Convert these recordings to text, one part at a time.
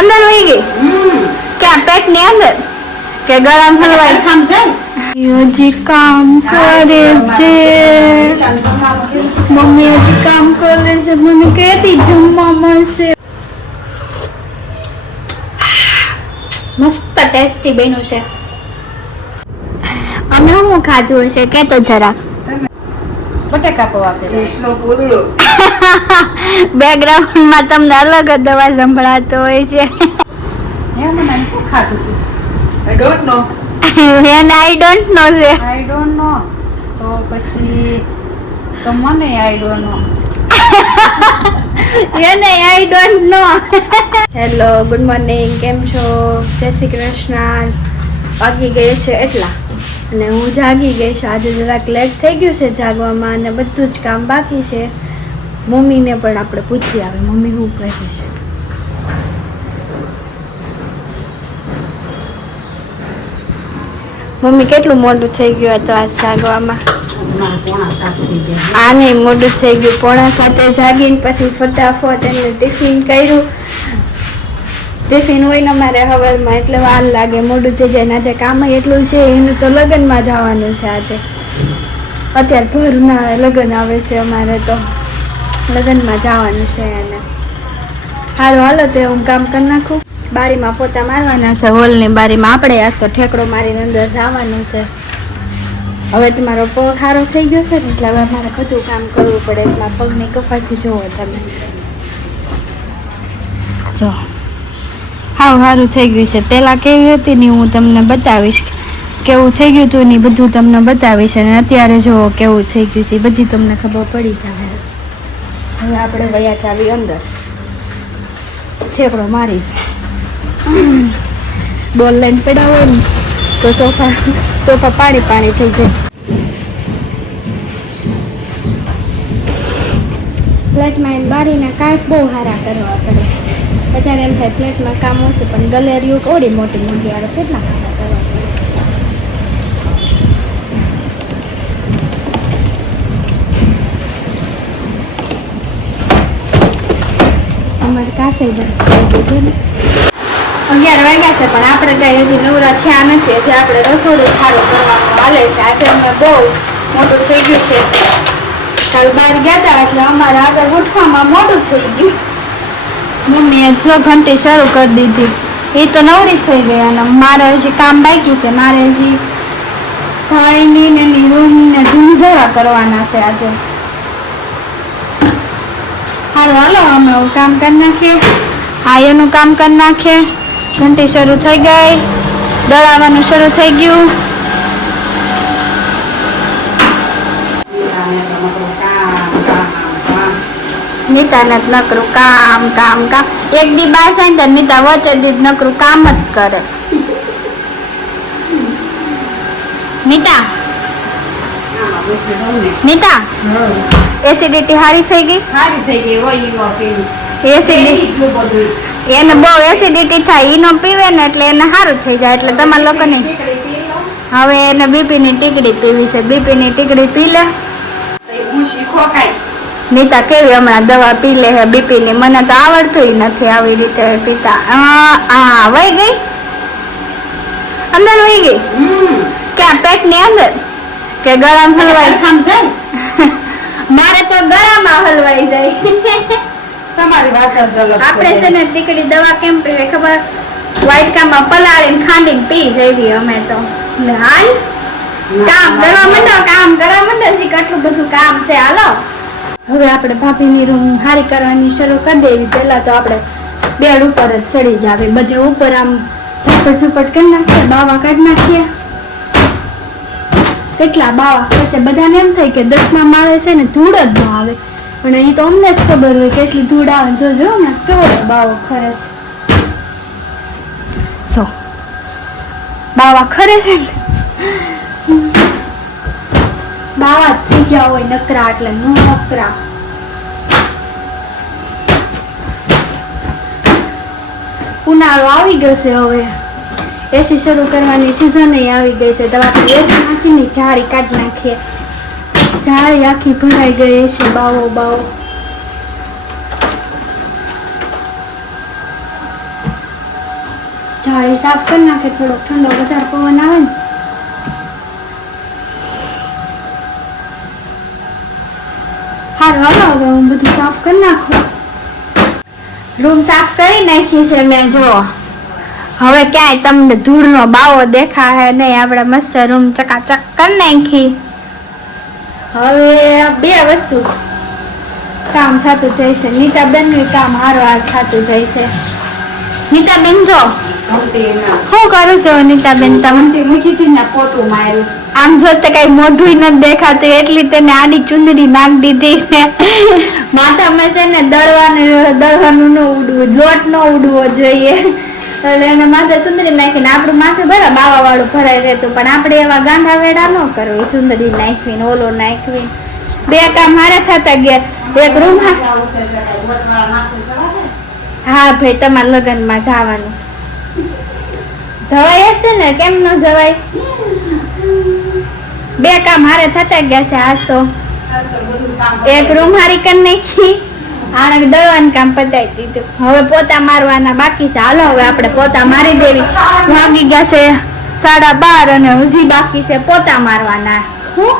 અંદર વહી ગઈ ક્યાં પેટ ની અંદર કે ગળામાં હલવાઈ ખામ જાય હજી કામ કરે છે મમ્મી હજી કામ કરે છે મને કહેતી જમવા મળશે મસ્ત ટેસ્ટી બન્યું છે અમે શું ખાધું હશે કે તો જરા બટેકા પૌવા બેકગ્રાઉન્ડમાં તમને અલગ જ અવાજ સંભળાતો હોય છે ખાધું તું I don't know. એને આઈ ડોન્ટ નો છે આઈ ડોન્ટ નો તો પછી તો મને આઈ ડોન્ટ નો એને I don't know hello good morning કેમ છો જય શ્રી કૃષ્ણ વાગી ગયે છે એટલા અને હું જાગી ગઈ છું આજે જરાક લેટ થઈ ગયું છે જાગવામાં અને બધું જ કામ બાકી છે મમ્મીને પણ આપણે પૂછી આવે મમ્મી શું કહે છે મમ્મી કેટલું મોડું થઈ ગયું હતું આજ જાગવામાં આ નહીં મોડું થઈ ગયું 6:45 જાગીને પછી ફટાફટ એને ટિફિન કર્યું ટિફિન હોય ને અમારે સવારમાં એટલે વાર લાગે મોડું થઈ જાય ને આજે કામ એટલું છે એનું તો લગ્નમાં જવાનું છે આજે અત્યારે ભરના લગ્ન આવે છે અમારે તો લગ્નમાં જવાનું છે એને સારું હાલો તો હું કામ કરી નાખું બારીમાં પોતા મારવાના છે હોલની બારીમાં આપણે આજ તો ઠેકડો મારીને અંદર જવાનું છે હવે તમારો પગ સારો થઈ ગયો છે ને એટલે હવે મારે બધું કામ કરવું પડે એટલા પગની કફાથી જુઓ તમે જો સારું થઈ ગયું છે પહેલાં કેવી હતી ને હું તમને બતાવીશ કેવું થઈ ગયું હતું ને બધું તમને બતાવીશ અને અત્યારે જુઓ કેવું થઈ ગયું છે બધી તમને ખબર પડી જાય હવે આપણે વયા ચાવી અંદર ઠેકડો મારી બોલ લઈને પડ્યા હોય ને તો સોફા પાણી થઈ જાય ફ્લેટમાં બારીના કાચ બહુ સારા કરવા પડે અત્યારે એમ થાય ફ્લેટમાં કામ ઓછું પણ ગલેરીઓ ઓડી મોટી વાળો કેટલા સારા કરવા પડે અમારે કાશે જ 11 વાગ્યા છે પણ આપણે કઈ હજી નવરા થયા નથી હજી આપણે રસોડું સારું કરવાનું હાલે છે આજે અમે બહુ મોટું થઈ ગયું છે કાલ બહાર ગયા હતા એટલે અમારે આજે ઉઠવામાં મોડું થઈ ગયું મમ્મીએ 6 ઘંટી શરૂ કરી દીધી એ તો નવરી થઈ ગઈ અને મારે હજી કામ બાકી છે મારે હજી ભાઈની ને એની રૂમને ધૂંઝાવા કરવાના છે આજે સારું હાલો અમે કામ કરી નાખીએ હા એનું કામ કરી નાખીએ ઘંટી શરૂ થઈ ગઈ દળાવવાનું શરૂ થઈ ગયું નીતાને જ નકરું કામ એક દી બાર થાય ને નીતા વચ્ચે દી નકરું કામ જ કરે નીતા એસિડિટી હારી થઈ ગઈ એસિડિટી એને બહુ એસિડિટી થાય ઈનો પીવે ને એટલે એને સારું થઈ જાય એટલે તમારા લોકોને હવે એને બીપીની ટીકડી પીવી છે બીપીની ટીકડી પી લે નીતા કેવી હમણાં દવા પી લે હે બીપીની મને તો આવડતું નથી આવી રીતે પીતા વહી ગઈ અંદર વહી ગઈ ક્યાં પેટની અંદર કે ગળામાં હલવાઈ ખામ જાય મારે તો ગળામાં હલવાઈ જાય તમારી વાત જ અલગ આપણે છે ને ટીકડી દવા કેમ પીવે ખબર વાટકામાં પલાળીને ખાંડીને પી જઈએ અમે તો હાલ કામ કરવા માંડો છે કેટલું બધું કામ છે હાલો હવે આપણે ભાભીની રૂમ હારી કરવાની શરૂ કરી દેવી પહેલા તો આપણે બેડ ઉપર જ ચડી જાવે બધે ઉપર આમ ઝપટ કરી નાખીએ બાવા કાઢી નાખીએ કેટલા બાવા કરશે બધાને એમ થાય કે 10મા માળે છે ને ધૂળ જ ન આવે પણ અહીં તો અમને જ ખબર હોય કેટલી ધૂળ આવે જોજો ને કેવો બાવો ખરે છે બાવા ખરે છે ને બાવા થઈ ગયા હોય નકરા એટલે નકરા ઉનાળો આવી ગયો છે હવે એસી શરૂ કરવાની સિઝન આવી ગઈ છે તો આપણે એસીમાંથી ની જાળી કાઢી નાખીએ જાળી આખી ભરાઈ ગઈ છે બાવો જાળી સાફ કરી નાખે, થોડો ઠંડો વધારે પવન આવે ને. હારું હાલો હવે હું બધું સાફ કરી નાખું. રૂમ સાફ કરી નાખી છે મેં. જો હવે ક્યાંય તમને ધૂળનો બાવો દેખાય નહીં. આપણે મસ્ત રૂમ ચકાચક કરી નાખી. હવે બે વસ્તુ કામ થતું જાય છે. નીતાબેનનું કામ હાર થતું જાય છે. નીતાબેન જો શું કરું છો નીતાબેન તમે? મૂકી હતી ને પોતું માર્યું. આમ જો તો કઈ મોઢું નથી દેખાતું એટલી તેને આડી ચુંદડી નાખી દીધી છે. માથામાં છે ને દળવાનું ન ઉડવું, લોટ ન ઉડવો જોઈએ. એટલે એને માથે સુંદરી નાખીને આપણું માથે બરાબર બાવા વાળું ભરાઈ રહેતું, પણ આપણે એવા ગાંડા વેડા ન કરવું. સુંદરી નાખવીને ઓલો નાખવી બે કામ મારે થતા ગયા. એક રૂમ હા ભાઈ તમારા લગ્નમાં જવાનું જવાય હશે ને, કેમ ન જવાય? બે કામ હારે થતા ગયા છે આજ તો. એક રૂમ હારી કરી નાખી, આને દળવાનું કામ પતાવી દીધું. હવે પોતા મારવાના બાકી છે. હાલો હવે આપણે પોતા મારી દેવી. વાગી ગયા છે 12:30 અને હજી બાકી છે પોતા મારવાના. હું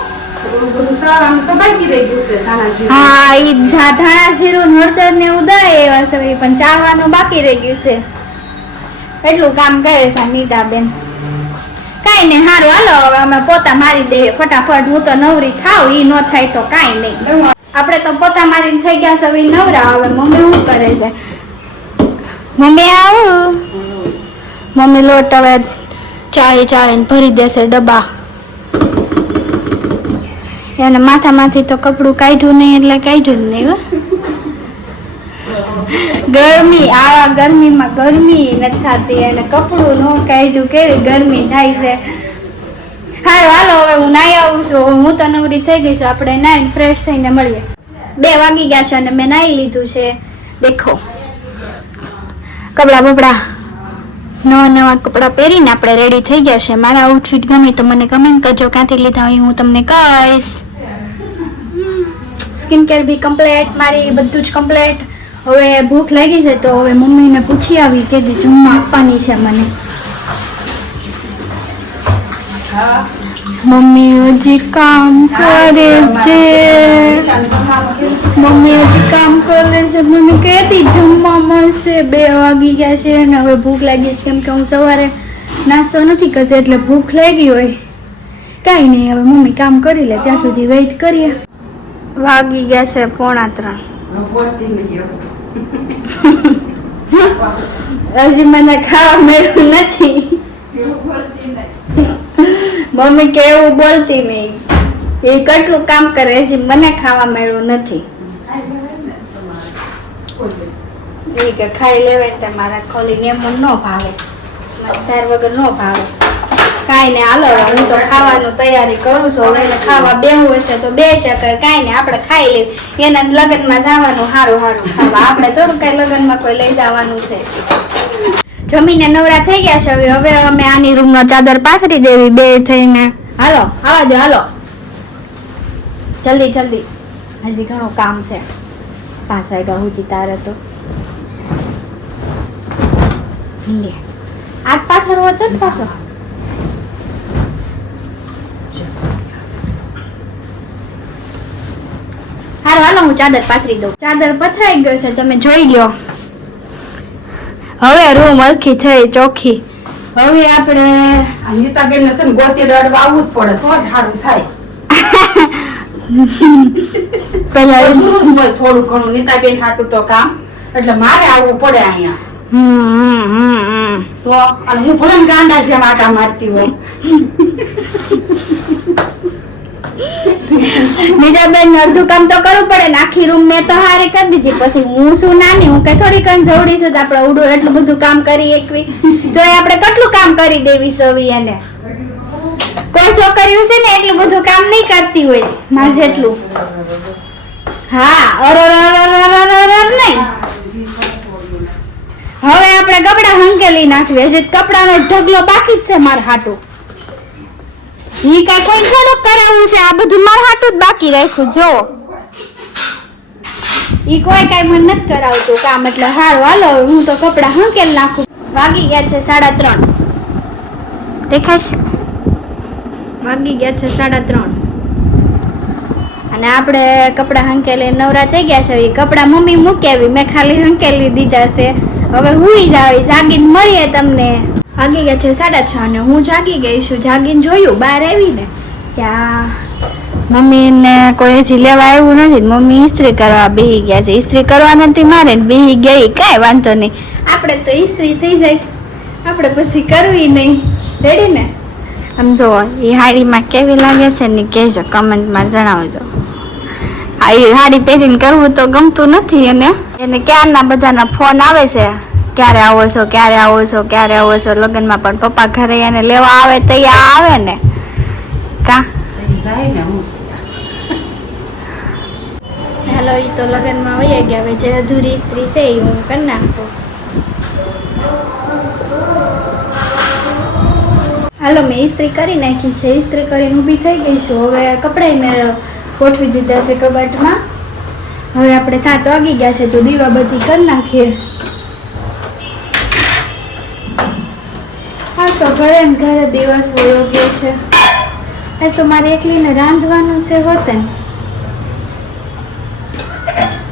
હા ઈ ધાણા જીરું હળદર ને ઉદાય એવા છે, પણ ચાળવાનું બાકી રહી ગયું છે. એટલું કામ કરે છે નીતાબેન. કઈ નહીં, હારું હાલો હવે અમે પોતા મારી દઈએ ફટાફટ. હું તો નવરી થાવ, ઈ ન થાય તો કઈ નહીં. આપણે તો પોતા મારીને થઈ ગયા છે નવરા. હવે મમ્મી શું કરે છે? મમ્મી આવું. મમ્મી લોટ હવે ચાળીને ભરી દેશે ડબ્બા. એને માથામાંથી તો કપડું કાઢ્યું નહીં એટલે કાઢ્યું જ નહીં. ગરમી આવા ગરમીમાં ગરમી નથી થતી અને કપડું ન કાઢ્યું કેવી ગરમી થાય છે. હા હાલો હવે હું નાઈ આવું છું. હું તો નવરી થઈ ગઈ છું. આપણે નાઈને ફ્રેશ થઈને મળીએ. 2 વાગી ગયા છે અને મેં નાઈ લીધું છે. દેખો કપડા બપડા નવા કપડા પહેરીને આપણે રેડી થઈ ગયા છે. મારા આઉટફિટ ગમે તો મને કમેન્ટ કરજો ક્યાંથી લીધા હોય, હું તમને કહીશ. સ્કિન કેર બી કમ્પ્લીટ, મારી બધું જ કમ્પ્લીટ. હવે ભૂખ લાગી છે તો હવે મમ્મીને પૂછી આવી કે જમવા આપવાની છે મને. મમ્મી હજી કામ કરે છે. મમ્મી હજી કામ કરે છે. મને કહેતી જમવા મળશે. 2 વાગી ગયા છે અને હવે ભૂખ લાગી છે. કેમ કે હું સવારે નાસ્તો નથી કરતી એટલે ભૂખ લાગી હોય. કાંઈ નહીં, હવે મમ્મી કામ કરી લે ત્યાં સુધી વેઇટ કરીએ. વાગી ગયા છે 2:45. હજી મને ખાવા મળ્યું નથી. મમ્મી કે એવું બોલતી નહીં, એ કેટલું કામ કરે છે, મને ખાવા મળ્યું નથી. એ કે ખાઈ લેવાય ને મારા ખોલીને એમ ન ભાવે, તાર વગર ન ભાવે. કાંઈ નહીં હાલો હું તો ખાવાનું તૈયારી કરું છું. હવે એને ખાવા બેહવું હશે તો બેસે કર, કાંઈ નહીં આપણે ખાઈ લેવું. એના લગ્નમાં જવાનું સારું ખાવા. આપણે થોડું કઈ લગ્નમાં કોઈ લઈ જવાનું છે. જમીને નવરા થઈ ગયા છે. હવે અમે આની રૂમનો ચાદર પાથરી દેવી બે થઈને. હાલો આવા દો, હાલો જલ્દી જલ્દી, હજી ઘણું કામ છે. 5 વાગ્યા સુધી તારે તો લે આજ પાછળ વચ્ચે જ પાછો. હારું હાલો હું ચાદર પાથરી દઉં. ચાદર પથરાઈ ગયો છે તમે જોઈ લ્યો. હવે રૂમ હરખી થઈ ચોખ્ખી. હવે આપણે નીતાબેન ને છે ને ગોતી દડવા આવવું જ પડે તો જ સારું થાય. પેલા થોડું ઘણું નીતાબેન હાટું તો કામ એટલે મારે આવવું પડે અહીંયા. તો અને હું ભલે ગાંડા જેમ આટા મારતી હોય. મીરાબેન અડધું કામ તો કરવું પડે ને. આખી રૂમ મેં તો હારે કરી દીધી. પછી હું શું નાની, હું કઈ થોડી કંજવડી છું. આપણે ઉડું એટલું બધું કામ કરી એકવી તો આપણે કેટલું કામ કરી દેવી સવી. એને કોઈ છોકરીઓ છે ને એટલું બધું કામ નહીં કરતી હોય મારે જેટલું. હા નહીં. હવે આપણે કપડા હંકેલી નાખવી. હજી કપડાનો ઢગલો બાકી જ છે મારા હાટું. ઈ કઈ કોઈ થોડુંક કરાવવું છે, આ બધું મારા હાટું જ બાકી રાખ્યું. જો ઈ કોઈ કઈ મને નથી કરાવતું કામ એટલે હારું હાલો હું તો કપડા હંકેલ નાખું. વાગી ગયા છે 3:30. દેખાશ? વાગી ગયા છે 3:30 અને આપણે કપડાં હંકેલી નવરા થઈ ગયા છે. એ કપડાં મમ્મી મૂકી આવી, મેં ખાલી હંકેલી દીધા છે. હવે હુઈ જાવી, જાગીને મળીએ તમને. વાગી ગયા છે 6:30 અને હું જાગી ગઈ છું. જાગીને જોયું બહાર આવીને ત્યાં મમ્મીને કોઈ હજી લેવા આવ્યું નથી. મમ્મી ઇસ્ત્રી કરવા બેસી ગયા છે. ઇસ્ત્રી કરવા નથી મારે ને બેસી ગઈ, કાંઈ વાંધો નહીં. આપણે તો ઇસ્ત્રી થઈ જાય, આપણે પછી કરવી નહીં. રેડી ને? આમ જો એ હાડીમાં કેવી લાગે છે ને કહેજો, કમેન્ટમાં જણાવજો. આ એ હાડી પહેરીને કરવું તો ગમતું નથી એને ક્યારના બધાના ફોન આવે છે, ક્યારે આવો છો, ક્યારે આવો છો, ક્યારે આવો છો. લગ્નમાં પણ પપ્પા ઘરે એને લેવા આવે તો આવે ને કા જાય ને હું. હાલો, એ તો લગ્નમાં વહી ગયા. હવે જે અધૂરી ઇસ્ત્રી છે એ હું કરી નાખું. હાલો, મેં ઇસ્ત્રી કરી નાખી છે. ઇસ્ત્રી કરીને ઊભી થઈ ગઈ છું. હવે કપડાં મેં ગોઠવી દીધા છે કબાટમાં. હવે આપણે 7 વાગી ગયા છે તો દીવાબત્તી કરી નાખીએ. હા, તો ઘરે ને ઘરે દિવસ વયો ગયો છે. એ તો મારે એકલીને રાંધવાનું છે હોતે ને.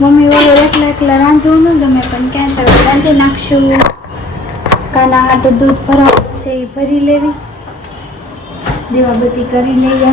મમ્મી વગર એકલા રાંધવું ન ગમે, પણ ક્યાં છે રાંધી નાખશું. કાના હાટું દૂધ ભરાવું છે એ ભરી લેવી, દીવાબત્તી કરી લઈએ.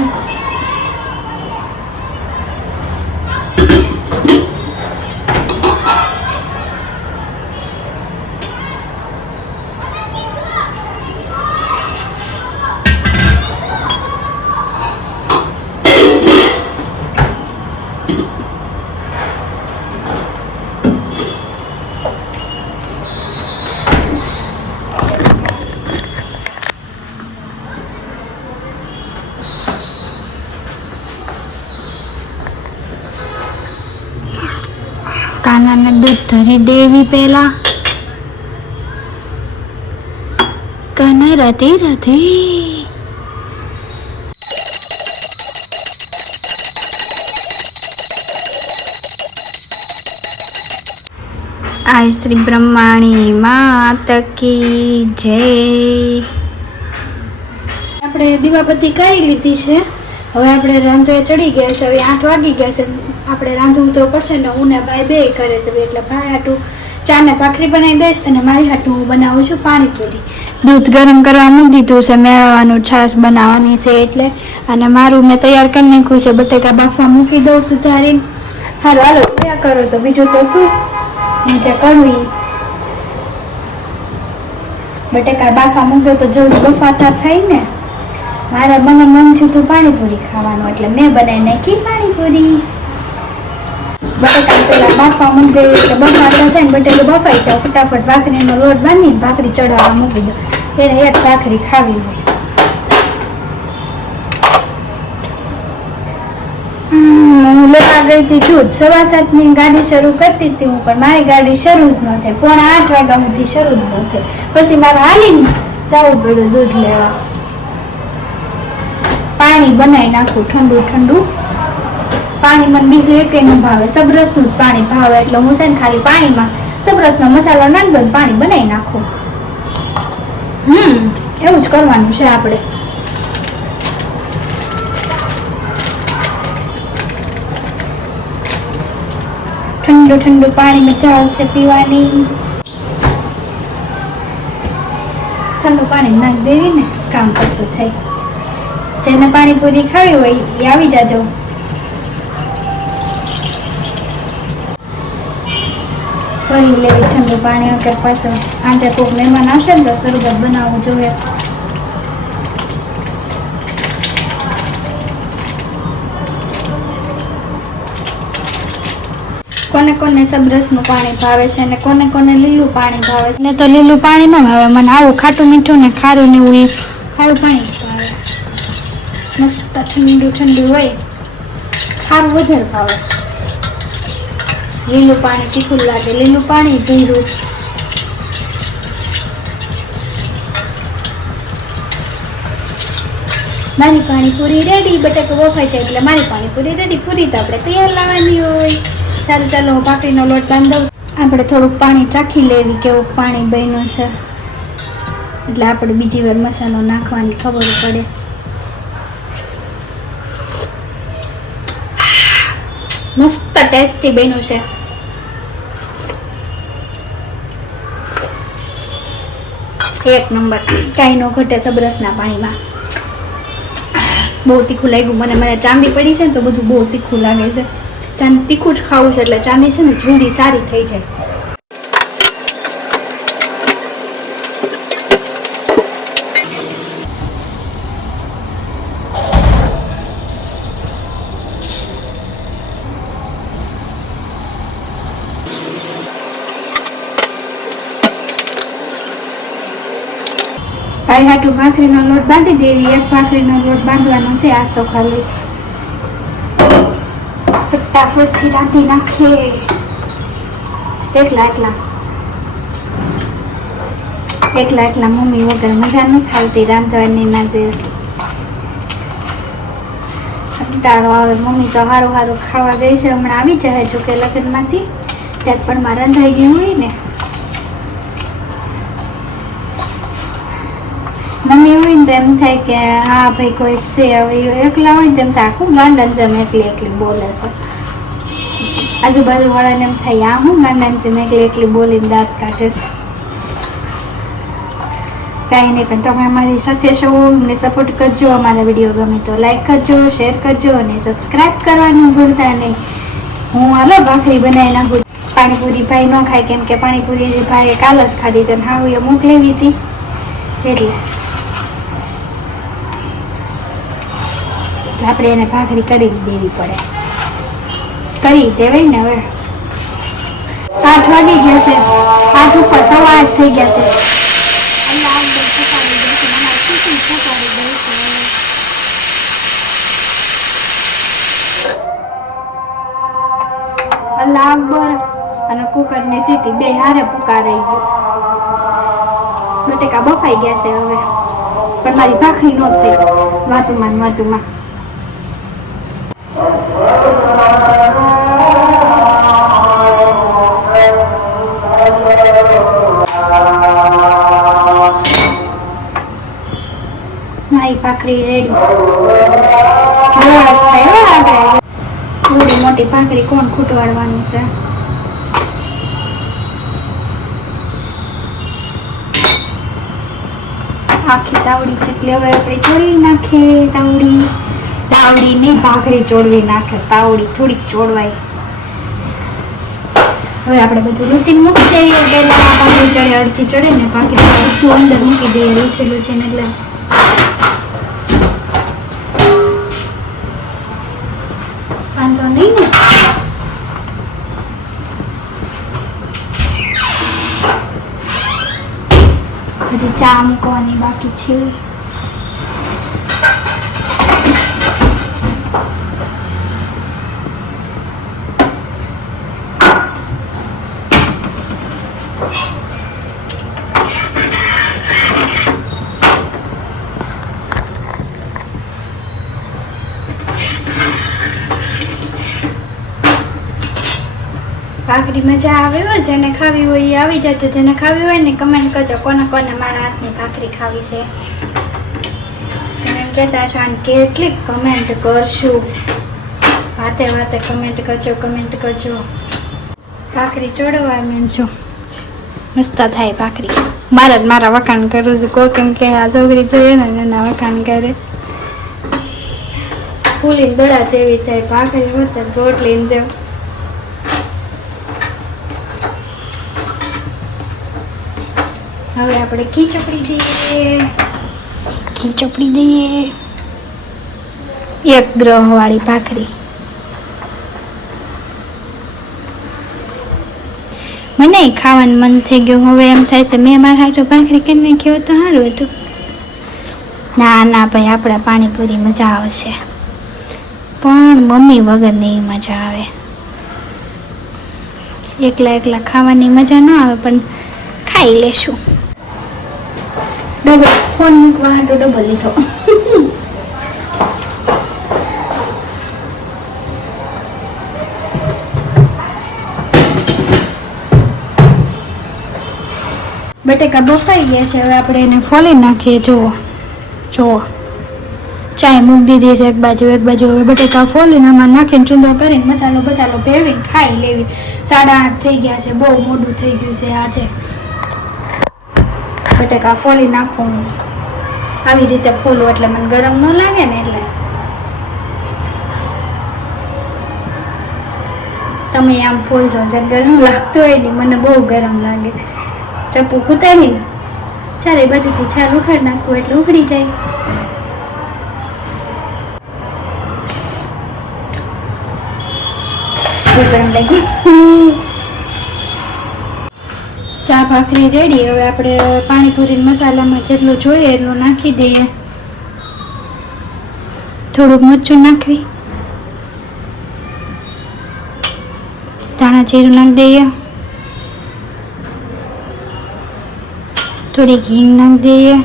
કાનાને દૂધ ધરી દેવી પહેલા. કાના રાધે રાધે. આ શ્રી બ્રહ્માણી માત કી જય. આપણે દીવાબત્તી કરી લીધી છે. હવે આપણે રાંધવા ચડી ગયા છે. હવે 8 વાગી ગયા છે. આપણે રાંધવું તો પડશે ને. હું ને ભાઈ બે કરે છે, એટલે ભાઈ હાટું ચા ને ભાખરી બનાવી દઈશ અને મારી હાટું હું બનાવું છું પાણીપુરી. દૂધ ગરમ કરવા મૂકી દીધું છે, મેળવવાનું છાશ બનાવવાની છે એટલે. અને મારું મેં તૈયાર કરી નાખ્યું છે. બટેકા બાફવા મૂકી દઉં સુધારીને. હાલો હાલો ક્યાં કરો તો બીજું તો શું નીચે કરવી. બટેકા બાફવા મૂકી તો જલ્દી બફાતા થાય ને. મારા મને મન થયું હતું પાણીપુરી ખાવાનું, એટલે મેં બનાવી નાખી પાણીપુરી. બટેકા પેલા બાફવા મૂકી દે એટલે બફાતા થાય ને. બટેલું બફાઈ જાય ફટાફટ ભાખરીનો લોટ બાંધીને ભાખરી ચડાવવા મૂકી દો. એને એક ભાખરી ખાવી હોય. હું લેવા ગઈ હતી દૂધ. 7:15 ગાડી શરૂ કરતી હતી હું, પણ મારી ગાડી શરૂ જ ન થઈ. 7:45 વાગ્યા સુધી શરૂ જ ન થઈ. પછી મારે હાલીને જવું પડ્યું દૂધ લેવા. પાણી બનાવી નાખું ઠંડુ ઠંડુ. પાણી મને બીજું એક ન ભાવે, સબરસનું જ પાણી ભાવે. એટલે હું છે ને ખાલી પાણીમાં સબરસનો મસાલો નાખી પાણી બનાવી નાખું. એવું જ કરવાનું છે આપણે. ઠંડુ ઠંડુ પાણી મજા આવશે પીવાની. ઠંડુ પાણી નાખી દેવી ને કામ કરતું થાય. જેને પાણીપુરી ખાવી હોય એ આવી જાજો. ભરી લેવી ઠંડુ પાણી. કે પાછું આજે કોઈક મહેમાન આવશે ને તો શરબત બનાવવું જોઈએ. કોને કોને સબરસનું પાણી ભાવે છે અને કોને કોને લીલું પાણી ભાવે છે. ને તો લીલું પાણી ન ભાવે મને. આવું ખાટું મીઠું ને ખારું ને એવું ખારું પાણી ભાવે. મસ્ત ઠંડુ ઠંડુ હોય. ખારું વધારે ભાવે. લીલું પાણી તીખું લાગે. લીલું પાણી પીરું. મારી પાણીપુરી રેડી. બટાકો બફાઈ જાય એટલે મારી પાણીપુરી રેડી. પૂરી તો આપણે તૈયાર લાવવાની હોય. સારું ચાલો હું ભાખરીનો લોટ બાંધી દઉં. આપણે થોડુંક પાણી ચાખી લેવી કેવું પાણી બન્યું છે. એટલે આપણે બીજી વાર મસાલો નાખવાની ખબર પડે. મસ્ત ટેસ્ટી બન્યું છે. એક નંબર, કાંઈ ન ઘટે સબરસના પાણીમાં. બહુ તીખું લાગ્યું મને ચાંદી પડી છે ને તો બધું બહુ તીખું લાગે છે. ચાંદી તીખું જ ખાવું છે એટલે ચાંદી છે ને જલ્દી સારી થઈ જાય. ભાઈ હાટું ભાખરીનો લોટ બાંધી દેવી. એક ભાખરીનો લોટ બાંધવાનો છે આજ તો ખાલી. ફટાફટથી રાંધી નાખીએ. એકલા મમ્મી વગર મજા નથી આવતી રાંધવાની. ના જે કંટાળો આવે. મમ્મી તો સારું ખાવા ગઈ છે. હમણાં આવી જાય જો કે લગ્નમાંથી ત્યાર પણ માં રંધાઈ ગયું હોય ને. મમ્મી હોય ને તો એમ થાય કે હા ભાઈ કોઈ છે. હવે એકલા હોય ને તેમ થાય આખું ગાંડન જેમ એકલી બોલે છે. આજુબાજુ વાળાને એમ થાય આ હું ગાંડન જેમ એકલી બોલીને દાંત કાઢે છે. કાંઈ નહીં, પણ તમે અમારી સાથે છો, અમને સપોર્ટ કરજો. અમારા વિડીયો ગમે તો લાઈક કરજો, શેર કરજો અને સબસ્ક્રાઈબ કરવાનું ભૂલતા નહીં. હું હાલો ભાખરી બનાવી નાખું. પાણીપુરી ભાઈ ન ખાય કેમ કે પાણીપુરી ભાઈએ કાલ જ ખાધી હતી. હા એ મોકલેવી હતી એટલે આપણે એને ભાખરી કરી દેવી પડે. કરી દેવાય ને. હવે 8 વાગી ગયા છે. 8 ઉપર 8:15 થઈ ગયા છે. અલ્લાહ અકબર અને કુકરની સીટી બે હારે પુકારાઈ ગયું. બટેકા બફાઈ ગયા છે હવે, પણ મારી ભાખરી નો થઈ વાતુમાં. મારી ભાખરી રેડી. થોડી મોટી ભાખરી કોણ ખૂટવાડવાનું છે. આખી તાવડી જેટલી હવે આપણે ચોળી નાખીએ. તાવડી ની ભાખરી ચોળવી નાખે. તાવડી થોડીક ચોળવાય. હવે આપણે બધું લૂસીને મૂકી દઈએ. પહેલા ભાખરી ચડે અડધી ચડે ને ભાખરી બધું અંદર મૂકી દઈએ લૂછીને એટલે વાંધો નહીં ને. હજી ચા મૂકવાની બાકી છે. ભાખરી મજા આવે હો. જેને ખાવી હોય એ આવી જજો. જેને ખાવી હોય ને કમેન્ટ કરજો કોને મારા હાથની ભાખરી ખાવી છે. એમ કહેતા છો અને કેટલી કમેન્ટ કરશું. વાતે કમેન્ટ કરજો. ભાખરી ચોડવા માંડજો. મસ્ત થાય ભાખરી. મારા વખાણ કરું છું. કોઈ કેમ કે આ છોકરી જોઈએ ને એના વખાણ કરે. ફૂલીને દડા જેવી થાય ભાખરી હોત રોટલીને જેવું. હવે આપણે ઘી ચોપડી દઈએ. એક ગ્રહ વાળી ભાખરી. મને ખાવાનું મન થઈ ગયું. હવે એમ થાય છે મેં મારા હાથે ભાખરી કરી નાખી હોત તો સારું હતું. ના ભાઈ, આપણા પાણીપુરી મજા આવશે, પણ મમ્મી વગર નહીં મજા આવે. એકલા ખાવાની મજા ન આવે, પણ ખાઈ લેશું. ડબલ ફોન મૂકવા હાટો ડબલ લીધો. બટેકા બફાઈ ગયા છે, હવે આપણે એને ફોલી નાખીએ. જુઓ ચાય મૂકી દીધી છે એક બાજુ. હવે બટેકા ફોલીને આમાં નાખીને ચૂંદો કરીને મસાલો ભેળવીને ખાઈ લેવી. 8:30 થઈ ગયા છે, બહુ મોડું થઈ ગયું છે આજે. બટેકા ફોલી નાખું, આવી રીતે ફોલું એટલે મને ગરમ ન લાગે ને, એટલે તમે આમ ફોલશો જે ગરમ લાગતું હોય ને, મને બહુ ગરમ લાગે. ચપ્પુ કૂતાવીને ચારે બાજુથી છાલ ઉખાડી નાખવું એટલે ઉખડી જાય. ગરમ લાગ્યું. ચા ભાખરી રેડી. હવે આપણે પાણીપુરી મસાલામાં જેટલું જોઈએ એટલું નાખી દઈએ. થોડુંક મરચું નાખવી, ધાણા જીરું નાખી દઈએ, થોડી ઘી નાખી દઈએ,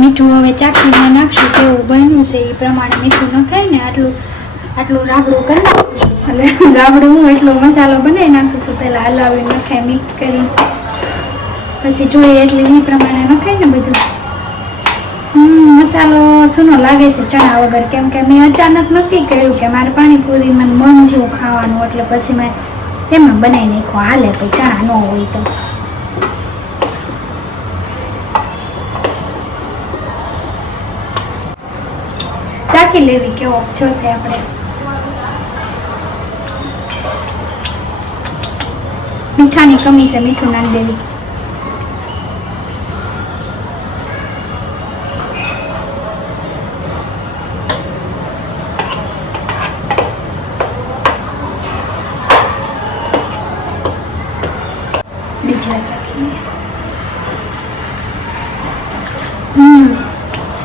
મીઠું હવે ચાખીને નાખશું. કેવું બન્યું છે એ પ્રમાણે મીઠું નખાય ને. આટલું રાબડું કરી નાખું એટલે રાબડું હું એટલો મસાલો બનાવી નાખું છું. પહેલાં હલાવી નખાય મિક્સ કરી, પછી જોઈએ એટલે એ પ્રમાણે નખાય ને બધું. મસાલો સૂનો લાગે છે ચણા વગર, કેમ કે મેં અચાનક નક્કી કર્યું કે મારે પાણીપુરી મને મન થયું ખાવાનું, એટલે પછી મેં એમાં બનાવી નાખ્યો. હાલે પછી ચણા ન હોય તો. ચાખી લેવી કેવો જોશે આપણે. મીઠાની કમી છે, મીઠું નાખી દેવી.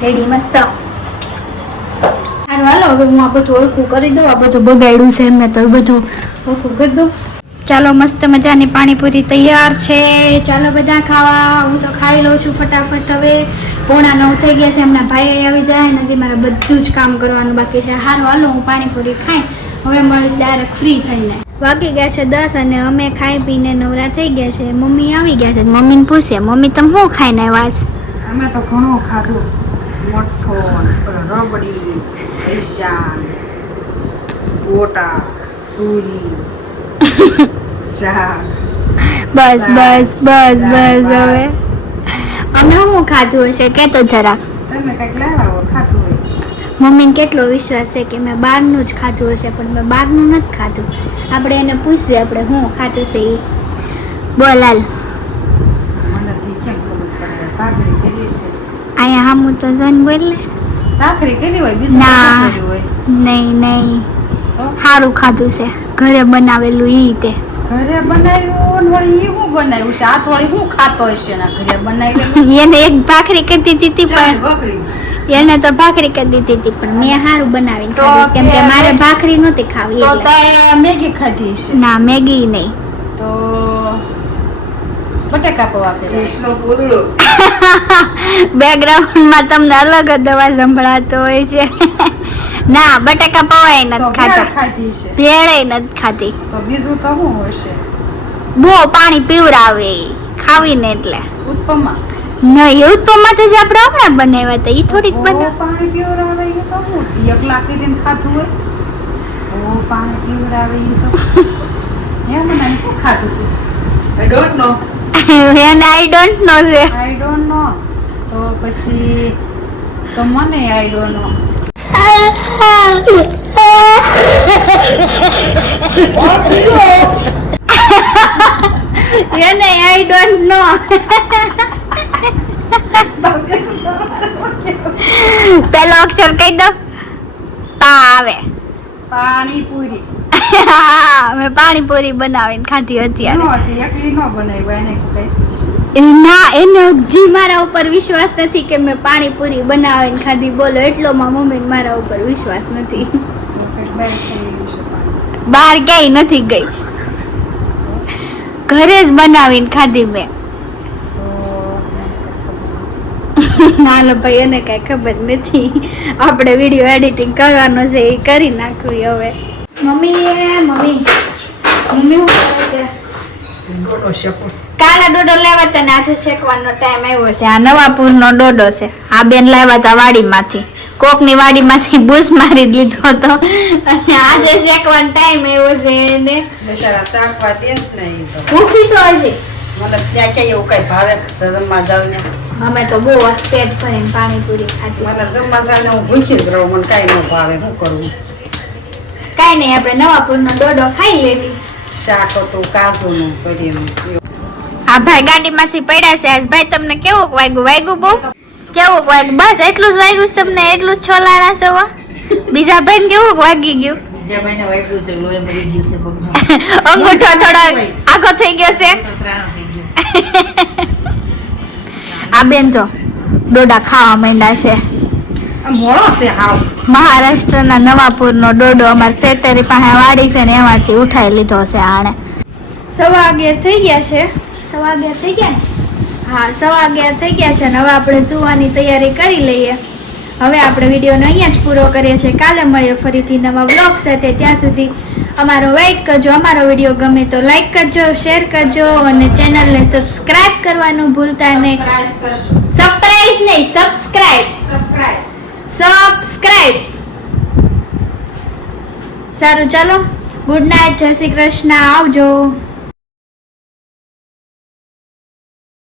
રેડી મસ્ત. સારું હાલો, હવે હું આ બધું હરખું કરી દઉં. આ બધું બગાડ્યું છે મેં, તો બધું હરખું કરી દઉં. ચાલો, મસ્ત મજાની પાણીપુરી તૈયાર છે. ચાલો બધા ખાવા. હું તો ખાઈ લઉં છું ફટાફટ. હવે 8:45 થઈ ગયા છે. એમના ભાઈ આવી જાય ને, હજી મારે બધું જ કામ કરવાનું બાકી છે. સારું હાલો, હું પાણીપુરી ખાઈ હવે મળીશ ડાયરેક્ટ ફ્રી થઈને. વાગી ગયા છે 10 અને અમે ખાઈ પીને નવરા થઈ ગયા છે. મમ્મી આવી ગયા છે. મમ્મીને પૂછે, મમ્મી તમે શું ખાઈને આવ્યા છે? અમે તો ઘણું ખાધું. મઠો, રબડી, પૈસા, ગોટા, પૂરી, ચા. બસ હવે અમે શું ખાધું હશે કે તો જરાક. તમે કંઈક લાવો ખાધું હોય. મમ્મીને કેટલો વિશ્વાસ છે કે મેં બહારનું જ ખાધું હશે, પણ મેં બહારનું નથી ખાધું. આપણે એને પૂછવી આપણે શું ખાધું છે એ. બોલ હાલ. મને કેમ ખબર પડે? ભાખરી કરી છે. અહીંયા હામું તો જન બોલ ને. ભાખરી કરી હોય, બીજું ના, કરી હોય. નહીં તો સારું ખાધું છે, ઘરે બનાવેલું ઈ તે. ઘરે બનાવ્યું વળી ઈ શું બનાવ્યું છે? આ તો વળી શું ખાતો હશે ને ઘરે બનાવેલું? એને એક ભાખરી કરી દીધી હતી, પણ એને તો ભાખરી કરી દીધી હતી, પણ મેં સારું બનાવીને ખાધું કેમ કે મારે ભાખરી નહોતી ખાવી. તો એટલે તે મેગી ખાધી હશે. ના, મેગી નહીં. તો બટેકા પૌવા કરી. બેકગ્રાઉન્ડમાં તમને અલગ જ અવાજ સંભળાતો હોય છે. ના, બટેકા પૌવા તો નથી ભેળ ખાતા, ખાધી છે. ભેળે નથી ખાતી. તો બીજું તો શું હશે? બહુ પાણી પીવરાવે ખાવીને એટલે. ઉત્પમા. નહીં, ઉત્પમમાં તો જે આપણે હમણાં બનાવ્યા હતા એ થોડીક ઓ, બનાવ. પાણી પીવડાવે એ તો શું? એકલા કરીને ખાધું હોય? ઓ, પાણી પીવડાવે એ તો એમ મને શું ખાધું તું? I don't know. એને આઈ ડોન્ટ નો છે. I don't know. તો પછી તો મને આઈ ડોન્ટ નો. એને આઈ ડોન્ટ નો. પેલો અક્ષર કહી દો. પા આવે. પાણીપુરી. મેં પાણીપુરી બનાવીને ખાધી અત્યારે. નહોતી, એકલી ન બનાવ્યું એને કઈ. ના, એને હજી મારા ઉપર વિશ્વાસ નથી કે મેં પાણીપુરી બનાવીને ખાધી. બોલો, એટલોમાં મમ્મીને મારા ઉપર વિશ્વાસ નથી. તો કંઈક બહાર ખાઈ છે પાણી. બહાર ક્યાંય નથી ગઈ, ઘરે જ બનાવીને ખાધી મેં. હાલો ભાઈ, એને કઈ ખબર નથી. આપણે વિડીયો એડિટિંગ કરવાનો છે એ કરી નાખવી હવે. મમ્મી શું કરે છે? ડોડો શેકું છું. કાલા ડોડો લાવ્યા હતા ને આજે શેકવાનો ટાઈમ આવ્યો છે. આ નવાપુરનો ડોડો છે. આ બેન લાવ્યા હતા વાડીમાંથી. કોકની વાડીમાંથી બૂસ મારી દીધો હતો અને આજે શેકવાનો ટાઈમ આવ્યો છે ને બિચારા શાકવા દે જ નહીં તો. ભૂખી છો હજી? મને ત્યાં ક્યાં એવું કઈ ભાવે જમવા જાવ ને. અમે તો બહુ પેટ ભરીને પાણીપુરી ખાધી. મને જમવા જાવ ને હું ભૂખી જ રહું. મને કાંઈ ન ભાવે. શું કરવું? કાંઈ નહીં, આપણે નવાપુરનો ડોડો ખાઈ લેવી. શાક હતું કાજુનું કર્યું. આ ભાઈ ગાડીમાંથી પડ્યા છે. આજ ભાઈ તમને કેવું વાગ્યું બહુ કેવું વાગ્યું? બસ એટલું જ વાગ્યું છે તમને? એટલું જ છોલાણા છે હો? બીજા ભાઈને કેવું વાગી ગયું? બીજા ભાઈને વાગ્યું છે, લોહી મરી ગયું છે પગમાં. અંગૂઠો થોડો આખો થઈ ગયો છે. ત્રાણ થઈ ગયું છે. આ બેન જો ડોડા ખાવા માંડ્યા છે. આ મોળો છે હાવ. મહારાષ્ટ્રના નવાપુરનો ડોડો અમારી ફેક્ટરી પાસે વાડી છે ને એમાંથી ઉઠાઈ લીધો છે આણે. 11:15 થઈ ગયા છે. 11:15 થઈ ગયા ને? હા, 11:15 થઈ ગયા છે ને હવે આપણે સુવાની તૈયારી કરી લઈએ. હવે આપણે વિડીયોનો અહીંયા જ પૂરો કરીએ છીએ. કાલે મળીએ ફરીથી નવા બ્લોગ સાથે. ત્યાં સુધી અમારો વેઇટ કરજો. અમારો વિડીયો ગમે તો લાઈક કરજો, શેર કરજો અને ચેનલને સબસ્ક્રાઇબ કરવાનું ભૂલતા નહીં. સરપ્રાઈઝ નહીં, સબસ્ક્રાઇબ. સારું, ચાલો. ગુડ નાઇટ, જય શ્રી કૃષ્ણ, આવજો.